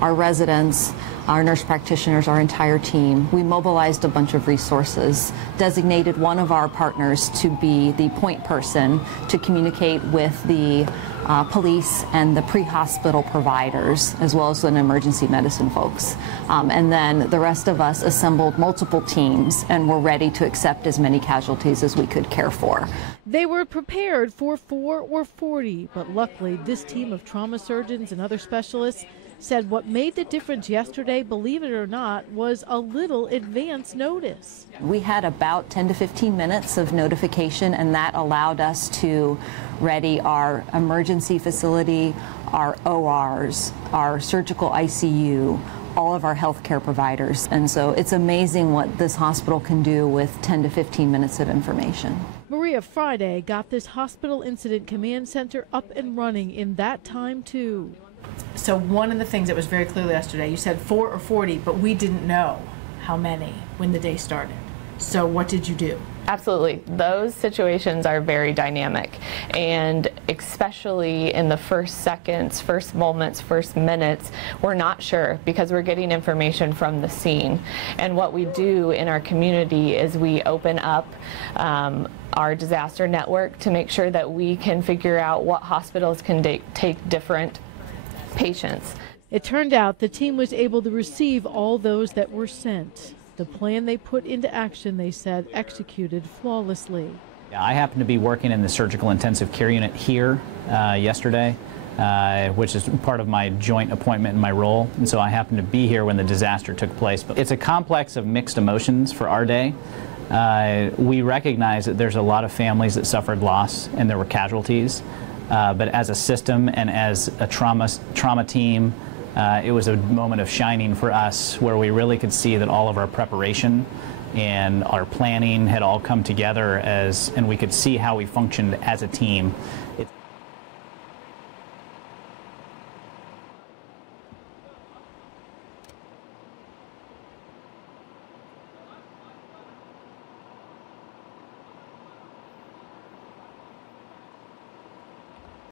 our residents, our nurse practitioners, our entire team. We mobilized a bunch of resources, designated one of our partners to be the point person to communicate with the police and the pre-hospital providers, as well as an emergency medicine folks. And then the rest of us assembled multiple teams and were ready to accept as many casualties as we could care for. They were prepared for 4 or 40, but luckily this team of trauma surgeons and other specialists said what made the difference yesterday, believe it or not, was a little advance notice. We had about 10 to 15 minutes of notification, and that allowed us to ready our emergency facility, our ORs, our surgical ICU, all of our healthcare providers. And so it's amazing what this hospital can do with 10 to 15 minutes of information. Maria Friday got this hospital incident command center up and running in that time too. So one of the things that was very clear yesterday, you said 4 or 40, but we didn't know how many when the day started. So what did you do? Absolutely. Those situations are very dynamic, and especially in the first seconds, first moments, first minutes, we're not sure because we're getting information from the scene. And what we do in our community is we open up our disaster network to make sure that we can figure out what hospitals can take different patients. It turned out the team was able to receive all those that were sent. The plan they put into action, they said, executed flawlessly. I happened to be working in the surgical intensive care unit here yesterday, which is part of my joint appointment in my role, and so I happened to be here when the disaster took place. But it's a complex of mixed emotions for our day. We recognize that there's a lot of families that suffered loss and there were casualties, but as a system and as a trauma team, it was a moment of shining for us where we really could see that all of our preparation and our planning had all come together and we could see how we functioned as a team.